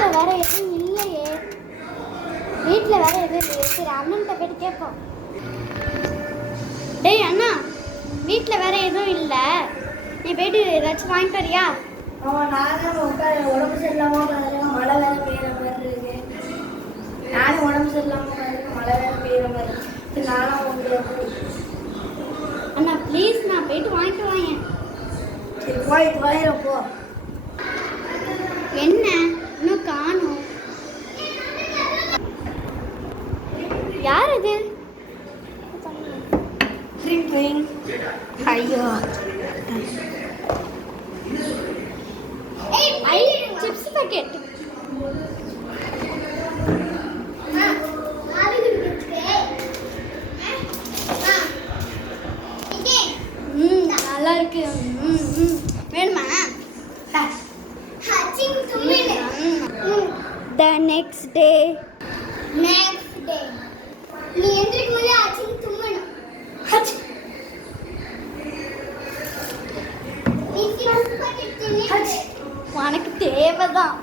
வீட்டில் வேற எதுவும் இல்லையே. வீட்டில் வேற எதுவும் இல்லையே. சரி அண்ணன்கிட்ட போயிட்டு கேட்போம். டேய் அண்ணா, வீட்டில் வேற எதுவும் இல்லை, நீ போயிட்டு ஏதாச்சும் வாங்கிட்டு வரியா? அவன் நானும் உடம்பு சரியில்லாமல் பாருங்க, மழை வேற பெய்யுற மாதிரி இருக்கு. நானும் உடம்பு சரியில்லாமல் பாருங்க, மழை வேற பெய்யுற மாதிரி இருக்கு. நானும் முடியாது. அண்ணா ப்ளீஸ், நான் போயிட்டு வாங்கிட்டு வாங்க. சரி போயிட்டு வாயிரப்போ. என்ன இன்னும் காணும்? யார் அது? ஐயோ சிப்ஸ் பாக்கெட். நல்லா இருக்கு. வேணுமா? The next day. நீ எந்திரிக்கும் போதே அச்சிங் தும்மணும். உனக்கு தேவைதான்.